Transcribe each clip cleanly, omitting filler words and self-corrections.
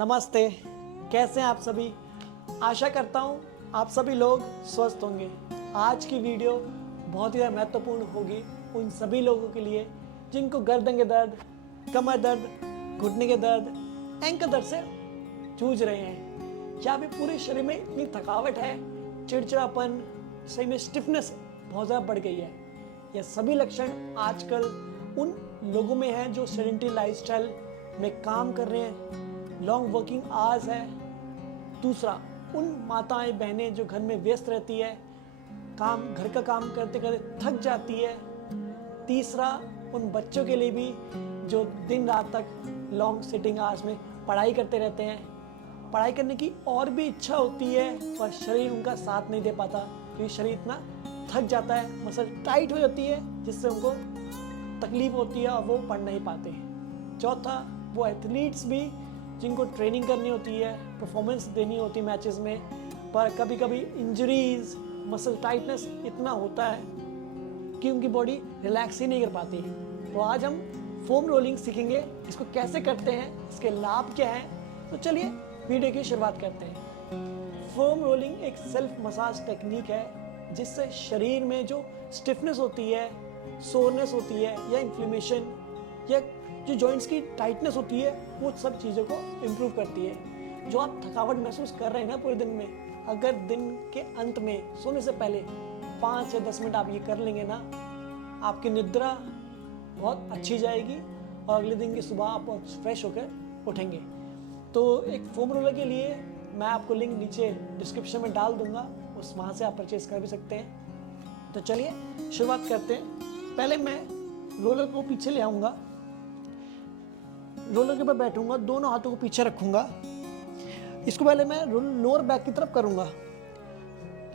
नमस्ते, कैसे हैं आप सभी। आशा करता हूँ आप सभी लोग स्वस्थ होंगे। आज की वीडियो बहुत ही महत्वपूर्ण होगी उन सभी लोगों के लिए जिनको गर्दन के दर्द, कमर दर्द, घुटने के दर्द, एंकल दर्द से जूझ रहे हैं या फिर पूरे शरीर में इतनी थकावट है, चिड़चिड़ापन, सही में स्टिफनेस बहुत ज़्यादा बढ़ गई है। यह सभी लक्षण आजकल उन लोगों में हैं जो सेडेंटरी लाइफस्टाइल में काम कर रहे हैं, लॉन्ग वर्किंग आवर्स है। दूसरा, उन माताएं बहनें जो घर में व्यस्त रहती है, घर का काम करते करते थक जाती है। तीसरा, उन बच्चों के लिए भी जो दिन रात तक लॉन्ग सिटिंग आवर्स में पढ़ाई करते रहते हैं, पढ़ाई करने की और भी इच्छा होती है पर शरीर उनका साथ नहीं दे पाता क्योंकि शरीर इतना थक जाता है, मसल टाइट हो जाती है जिससे उनको तकलीफ होती है और वो पढ़ नहीं पाते। चौथा, वो एथलीट्स भी जिनको ट्रेनिंग करनी होती है, परफॉर्मेंस देनी होती है मैचेस में, पर कभी कभी इंजरीज, मसल टाइटनेस इतना होता है कि उनकी बॉडी रिलैक्स ही नहीं कर पाती। तो आज हम फोम रोलिंग सीखेंगे, इसको कैसे करते हैं, इसके लाभ क्या हैं। तो चलिए वीडियो की शुरुआत करते हैं। फोम रोलिंग एक सेल्फ मसाज टेक्निक है जिससे शरीर में जो स्टिफनेस होती है, सोरनेस होती है या इन्फ्लेमेशन या जो जॉइंट्स की टाइटनेस होती है, वो सब चीज़ों को इम्प्रूव करती है। जो आप थकावट महसूस कर रहे हैं ना पूरे दिन में, अगर दिन के अंत में सोने से पहले 5 से 10 मिनट आप ये कर लेंगे ना, आपकी निद्रा बहुत अच्छी जाएगी और अगले दिन की सुबह आप बहुत फ्रेश होकर उठेंगे। तो एक फोम रोलर के लिए मैं आपको लिंक नीचे डिस्क्रिप्शन में डाल दूंगा, उस वहाँ से आप परचेज कर भी सकते हैं। तो चलिए शुरुआत करते हैं। पहले मैं रोलर को पीछे ले आऊँगा, रोलर के ऊपर बैठूंगा, दोनों हाथों को पीछे रखूंगा। इसको पहले मैं लोअर बैक की तरफ करूंगा,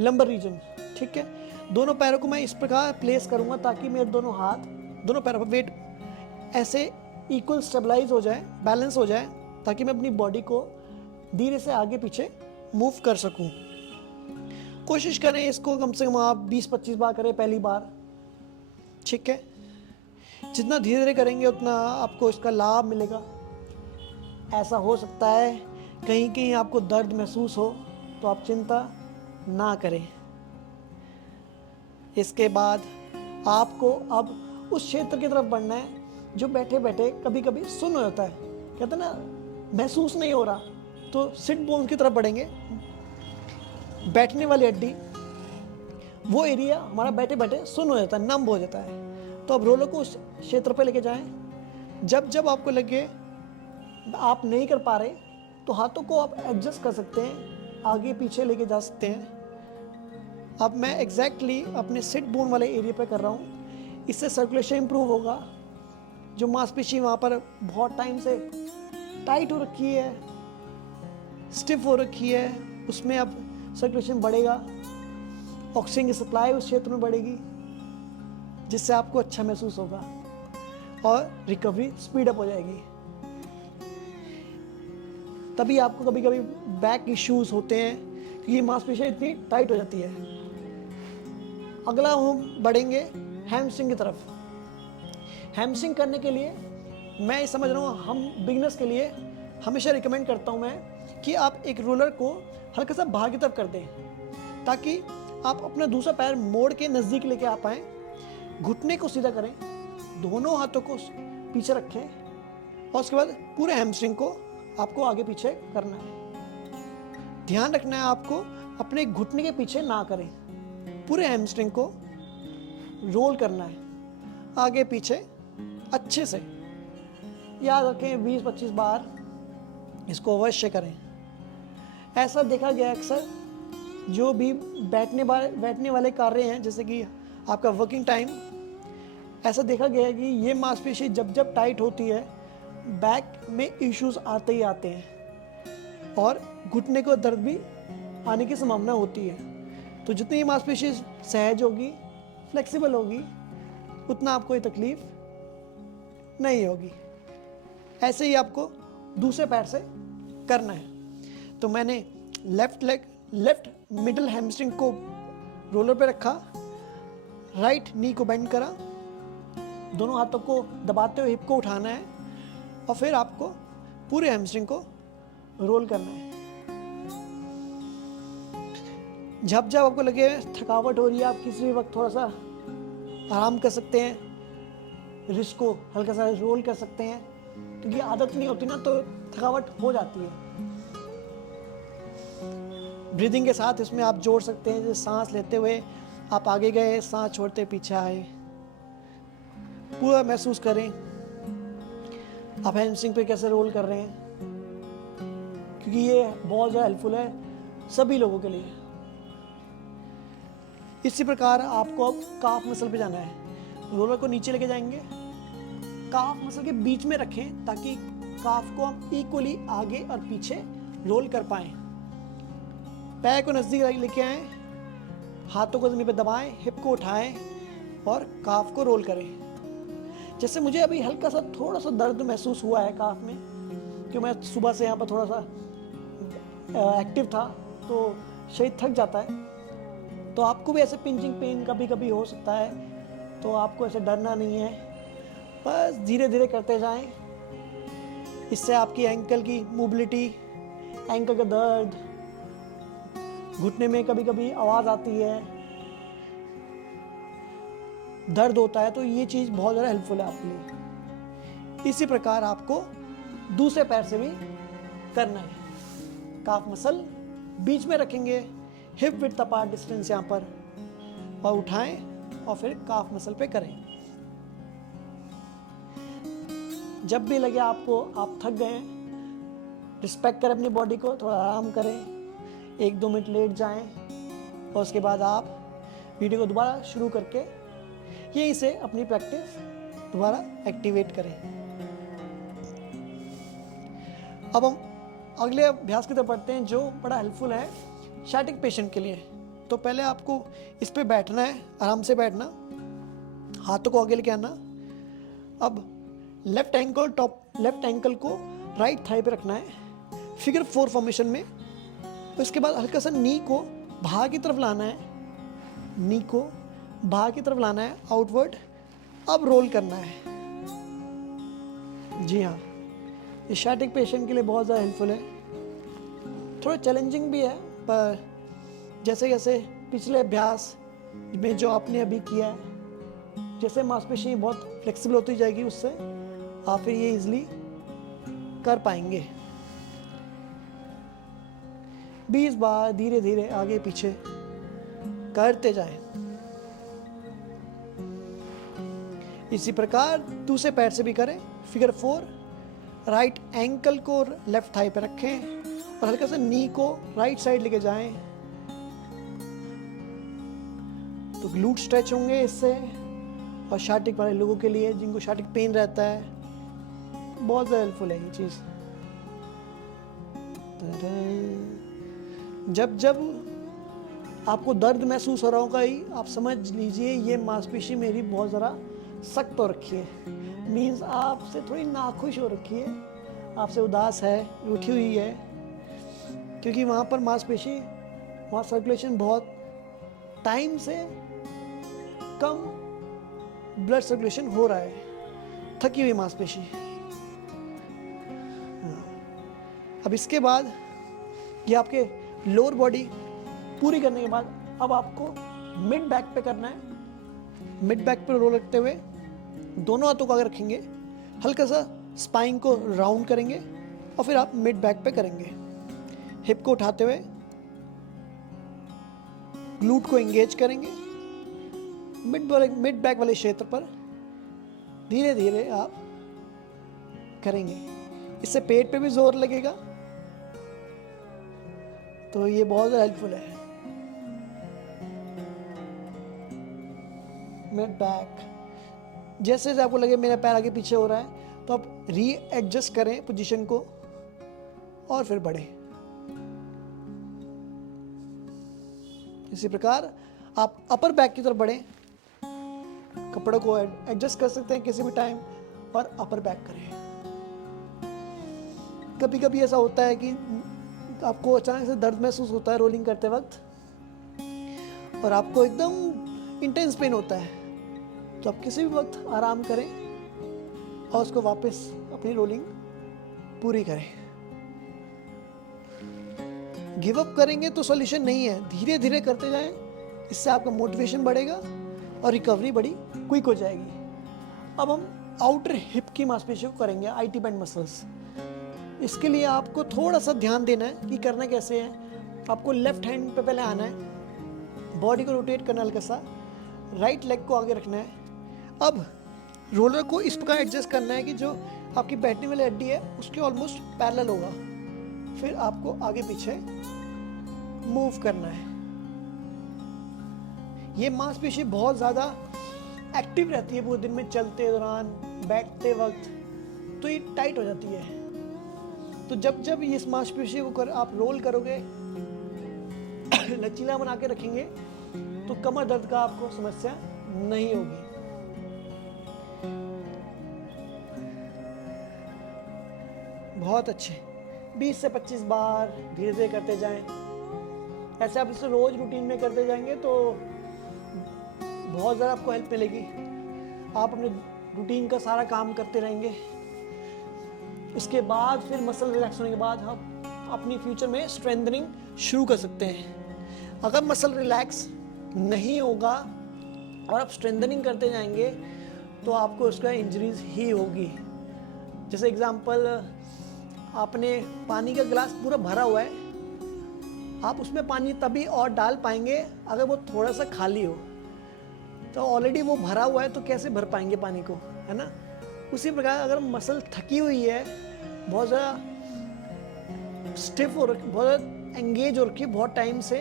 लंबर रीजन, ठीक है। दोनों पैरों को मैं इस प्रकार प्लेस करूंगा ताकि मेरे दोनों हाथ, दोनों पैरों पर वेट ऐसे इक्वल स्टेबलाइज हो जाए, बैलेंस हो जाए, ताकि मैं अपनी बॉडी को धीरे से आगे पीछे मूव कर सकूं। कोशिश करें इसको कम से कम आप 20-25 बार करें पहली बार, ठीक है। जितना धीरे धीरे करेंगे उतना आपको इसका लाभ मिलेगा। ऐसा हो सकता है कहीं कहीं आपको दर्द महसूस हो, तो आप चिंता ना करें। इसके बाद आपको अब उस क्षेत्र की तरफ बढ़ना है जो बैठे बैठे कभी कभी सुन्न हो जाता है, कहते हैं ना महसूस नहीं हो रहा, तो सिट बोन्स की तरफ बढ़ेंगे। बैठने वाली हड्डी, वो एरिया हमारा बैठे बैठे सुन्न हो जाता है, नम हो जाता है। तो अब रोलर को उस क्षेत्र पे लेके जाएं। जब जब आपको लगे आप नहीं कर पा रहे, तो हाथों को आप एडजस्ट कर सकते हैं, आगे पीछे लेके जा सकते हैं। अब मैं एग्जैक्टली अपने सिट बोन वाले एरिया पे कर रहा हूँ। इससे सर्कुलेशन इंप्रूव होगा। जो मांसपेशी वहाँ पर बहुत टाइम से टाइट हो रखी है, स्टिफ हो रखी है, उसमें अब सर्कुलेशन बढ़ेगा, ऑक्सीजन की सप्लाई उस क्षेत्र में बढ़ेगी, जिससे आपको अच्छा महसूस होगा और रिकवरी स्पीड अप हो जाएगी। तभी आपको कभी कभी बैक इश्यूज होते हैं क्योंकि मांसपेशियां इतनी टाइट हो जाती है। अगला हम बढ़ेंगे हैमस्ट्रिंग की तरफ। हैमस्ट्रिंग करने के लिए मैं समझ रहा हूँ, हम बिगिनर्स के लिए हमेशा रिकमेंड करता हूँ मैं कि आप एक रोलर को हल्का सा बाहर की तरफ कर दें ताकि आप अपना दूसरा पैर मोड़ के नज़दीक लेके आ पाएँ। घुटने को सीधा करें, दोनों हाथों को पीछे रखें और उसके बाद पूरे हैमस्ट्रिंग को आपको आगे पीछे करना है। ध्यान रखना है आपको अपने घुटने के पीछे ना करें, पूरे हैमस्ट्रिंग को रोल करना है आगे पीछे अच्छे से। याद रखें 20-25 बार इसको अवश्य करें। ऐसा देखा गया अक्सर जो भी बैठने वाले कार्य हैं, जैसे कि आपका वर्किंग टाइम, ऐसा देखा गया है कि ये मांसपेशी जब जब टाइट होती है, बैक में इश्यूज आते ही आते हैं और घुटने को दर्द भी आने की संभावना होती है। तो जितनी मांसपेशी सहज होगी, फ्लेक्सिबल होगी, उतना आपको ये तकलीफ नहीं होगी। ऐसे ही आपको दूसरे पैर से करना है। तो मैंने लेफ्ट मिडल हैमस्ट्रिंग को रोलर पे रखा, राइट नी को बेंड करा, दोनों हाथों को दबाते हुए हिप को उठाना है और फिर आपको पूरे हैमस्ट्रिंग को रोल करना है। जब जब आपको लगे थकावट हो रही है, आप किसी भी वक्त थोड़ा सा आराम कर सकते हैं, रिस्ट को हल्का सा रोल कर सकते हैं, क्योंकि आदत नहीं होती ना तो थकावट हो जाती है। ब्रीदिंग के साथ इसमें आप जोड़ सकते हैं, जैसे सांस लेते हुए आप आगे गए, सांस छोड़ते पीछे आए, पूरा महसूस करें आप हैमस्ट्रिंग पे कैसे रोल कर रहे हैं, क्योंकि ये बहुत ज़्यादा हेल्पफुल है सभी लोगों के लिए। इसी प्रकार आपको अब काफ मसल पे जाना है। रोलर को नीचे लेके जाएंगे, काफ मसल के बीच में रखें ताकि काफ को हम इक्वली आगे और पीछे रोल कर पाएं। पैर को नजदीक लेके आए, हाथों को जमीन पे दबाएं, हिप को उठाएं और काफ को रोल करें। जैसे मुझे अभी हल्का सा थोड़ा सा दर्द महसूस हुआ है काफ में, क्योंकि मैं सुबह से यहाँ पर थोड़ा सा एक्टिव था तो शरीर थक जाता है। तो आपको भी ऐसे पिंचिंग पेन कभी कभी हो सकता है, तो आपको ऐसे डरना नहीं है, बस धीरे धीरे करते जाएं। इससे आपकी एंकल की मोबिलिटी, एंकल का दर्द, घुटने में कभी कभी आवाज़ आती है, दर्द होता है, तो ये चीज़ बहुत ज़्यादा हेल्पफुल है आपके लिए। इसी प्रकार आपको दूसरे पैर से भी करना है। काफ मसल बीच में रखेंगे, हिप विड्थ अपार्ट डिस्टेंस यहाँ पर, और उठाएं और फिर काफ मसल पे करें। जब भी लगे आपको आप थक गए, रिस्पेक्ट करें अपनी बॉडी को, थोड़ा आराम करें, 1-2 मिनट लेट जाएं और उसके बाद आप वीडियो को दोबारा शुरू करके यहीं से अपनी प्रैक्टिस दोबारा एक्टिवेट करें। अब हम अगले अभ्यास की तरफ बढ़ते हैं, जो बड़ा हेल्पफुल है शाटिक पेशेंट के लिए। तो पहले आपको इस पे बैठना है, आराम से बैठना, हाथों को आगे लेके आना। अब लेफ्ट एंकल को राइट थाई पे रखना है, फिगर 4 फॉर्मेशन में। उसके बाद हल्का सा नी को बाहर की तरफ लाना है, नी को बाहर की तरफ लाना है, आउटवर्ड। अब रोल करना है। जी हाँ, ये शाटिक पेशेंट के लिए बहुत ज़्यादा हेल्पफुल है। थोड़ा चैलेंजिंग भी है, पर जैसे जैसे पिछले अभ्यास में जो आपने अभी किया है, जैसे मांसपेशी बहुत फ्लेक्सिबल होती जाएगी, उससे आप फिर ये इजीली कर पाएंगे। 20 बार धीरे धीरे आगे पीछे करते जाएं। इसी प्रकार दूसरे पैर से भी करें। फिगर 4, राइट एंकल को लेफ्ट थाई पे रखें और हल्का सा नी को राइट साइड लेके जाएं, तो ग्लूट स्ट्रेच होंगे इससे। और शाटिक वाले लोगों के लिए, जिनको शाटिक पेन रहता है, बहुत ज़्यादा हेल्पफुल है ये चीज़। जब जब आपको दर्द महसूस हो रहा होगा, आप समझ लीजिए ये मांसपेशी मेरी बहुत ज़रा सख्त हो रखी है, मीन्स आपसे थोड़ी नाखुश हो रखी है, आपसे उदास है, उठी हुई है, क्योंकि वहाँ पर मांसपेशी, वहाँ सर्कुलेशन बहुत टाइम से कम ब्लड सर्कुलेशन हो रहा है, थकी हुई मांसपेशी। अब इसके बाद ये आपके लोअर बॉडी पूरी करने के बाद अब आपको मिड बैक पे करना है। मिड बैक पे रोल रखते हुए दोनों हाथों को आगे रखेंगे, हल्का सा स्पाइन को राउंड करेंगे और फिर आप मिड बैक पे करेंगे। हिप को उठाते हुए ग्लूट को एंगेज करेंगे, मिड बैक वाले क्षेत्र पर धीरे धीरे आप करेंगे। इससे पेट पे भी जोर लगेगा, तो ये बहुत ज़्यादा हेल्पफुल है। मिड बैक, जैसे जैसे आपको लगे मेरा पैर आगे पीछे हो रहा है, तो आप री एडजस्ट करें पोजीशन को और फिर बढ़े। इसी प्रकार आप अपर बैक की तरफ बढ़ें, कपड़ों को एडजस्ट कर सकते हैं किसी भी टाइम और अपर बैक करें। कभी कभी ऐसा होता है कि आपको अचानक से दर्द महसूस होता है रोलिंग करते वक्त और आपको एकदम इंटेंस पेन होता है, तो आप किसी भी वक्त आराम करें और उसको वापस अपनी रोलिंग पूरी करें। गिव अप करेंगे तो सॉल्यूशन नहीं है, धीरे धीरे करते जाएं, इससे आपका मोटिवेशन बढ़ेगा और रिकवरी बड़ी क्विक हो जाएगी। अब हम आउटर हिप की मांसपेशियों को करेंगे, IT बैंड मसल्स। इसके लिए आपको थोड़ा सा ध्यान देना है कि करना कैसे है। आपको लेफ्ट हैंड पे पहले आना है, बॉडी को रोटेट करना हल्का सा, राइट लेग को आगे रखना है। अब रोलर को इस प्रकार एडजस्ट करना है कि जो आपकी बैठने वाली हड्डी है उसके ऑलमोस्ट पैरेलल होगा। फिर आपको आगे पीछे मूव करना है। ये मांसपेशी बहुत ज़्यादा एक्टिव रहती है पूरे दिन में, चलते दौरान, बैठते वक्त, तो ये टाइट हो जाती है। तो जब जब इस मांसपेशी को आप रोल करोगे, लचीला बना के रखेंगे, तो कमर दर्द का आपको समस्या नहीं होगी। बहुत अच्छे, 20 से 25 बार धीरे धीरे करते जाएं। ऐसे आप इसे रोज रूटीन में करते जाएंगे तो बहुत ज़्यादा आपको हेल्प मिलेगी। आप अपने रूटीन का सारा काम करते रहेंगे। इसके बाद फिर मसल रिलैक्स होने के बाद हम अपनी फ्यूचर में स्ट्रेंथनिंग शुरू कर सकते हैं। अगर मसल रिलैक्स नहीं होगा और आप स्ट्रेंथनिंग करते जाएंगे तो आपको उसका इंजरीज ही होगी। जैसे एग्जांपल, आपने पानी का गिलास पूरा भरा हुआ है, आप उसमें पानी तभी और डाल पाएंगे अगर वो थोड़ा सा खाली हो। तो ऑलरेडी वो भरा हुआ है तो कैसे भर पाएंगे पानी को, है ना। उसी प्रकार अगर मसल थकी हुई है, बहुत ज़्यादा स्टिफ हो रखी, बहुत ज़्यादा एंगेज हो रखी है बहुत टाइम से,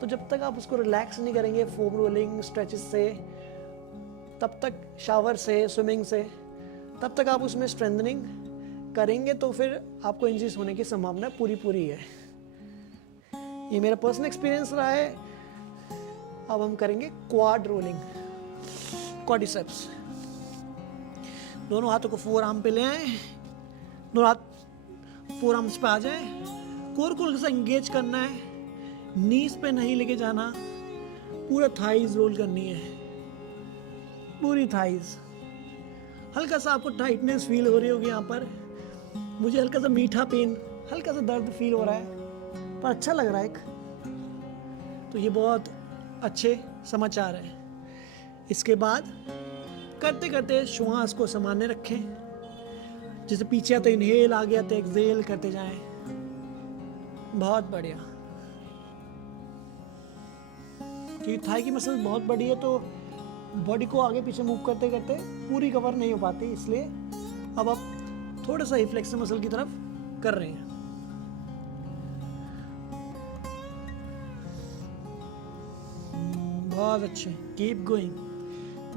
तो जब तक आप उसको रिलैक्स नहीं करेंगे फोम रोलिंग स्ट्रेचेस से, तब तक शावर से, स्विमिंग से, तब तक आप उसमें स्ट्रेंथनिंग करेंगे तो फिर आपको इंजरीज होने की संभावना पूरी है। ये मेरा पर्सनल एक्सपीरियंस रहा है। अब हम करेंगे क्वाड रोलिंग, क्वाड्रिसेप्स। दोनों हाथों को फोर आर्म पे ले आए, दोनों हाथ फोर आर्म्स पे आ जाए, कोर को हल्का सा एंगेज करना है, नीज पे नहीं लेके जाना, पूरा थाइज रोल करनी है, पूरी थाइज। हल्का सा आपको टाइटनेस फील हो रही होगी यहाँ पर, मुझे हल्का सा मीठा पेन, हल्का सा दर्द फील हो रहा है, पर अच्छा लग रहा है एक, तो ये बहुत अच्छे समाचार है। इसके बाद करते करते श्वास को सामान्य रखें, जैसे पीछे आते इनहेल, आगे आते एक्सहेल करते जाएं। बहुत बढ़िया। क्योंकि थाई की मसल बहुत बड़ी है तो बॉडी को आगे पीछे मूव करते करते पूरी कवर नहीं हो पाती, इसलिए अब आप थोड़ा सा फ्लेक्सर मसल की तरफ कर रहे हैं। बहुत अच्छे, कीप गोइंग।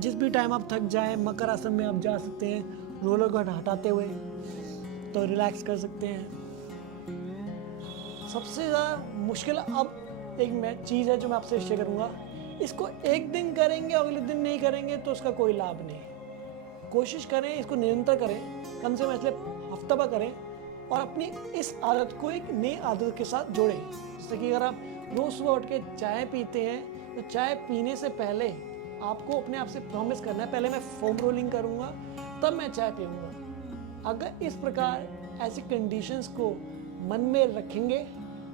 जिस भी टाइम आप थक जाएं, मकर आसन में आप जा सकते हैं, रोलर को हटाते हुए तो रिलैक्स कर सकते हैं। सबसे ज़्यादा मुश्किल अब एक चीज़ है जो मैं आपसे शेयर करूँगा, इसको एक दिन करेंगे अगले दिन नहीं करेंगे तो उसका कोई लाभ नहीं। कोशिश करें, इसको निरंतर करें, कम से कम इसलिए हफ्ता भर करें और अपनी इस आदत को एक नई आदत के साथ जोड़ें। जैसे कि अगर आप रोज़ सुबह उठ के चाय पीते हैं तो चाय पीने से पहले आपको अपने आप से प्रॉमिस करना है, पहले मैं फोम रोलिंग करूँगा तब मैं चाय पीऊँगा। अगर इस प्रकार ऐसी कंडीशंस को मन में रखेंगे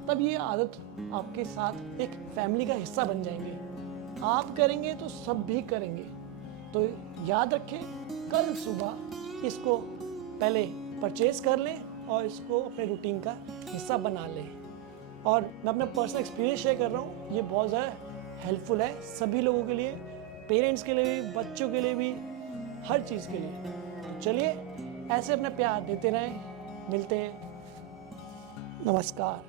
तब ये आदत आपके साथ एक फैमिली का हिस्सा बन जाएंगे। आप करेंगे तो सब भी करेंगे। तो याद रखें, कल सुबह इसको पहले परचेज कर लें और इसको अपने रूटीन का हिस्सा बना लें। और मैं अपना पर्सनल एक्सपीरियंस शेयर कर रहा हूँ, ये बहुत ज़्यादा हेल्पफुल है सभी लोगों के लिए, पेरेंट्स के लिए भी, बच्चों के लिए भी, हर चीज़ के लिए। तो चलिए ऐसे अपना प्यार देते रहें। मिलते हैं, नमस्कार।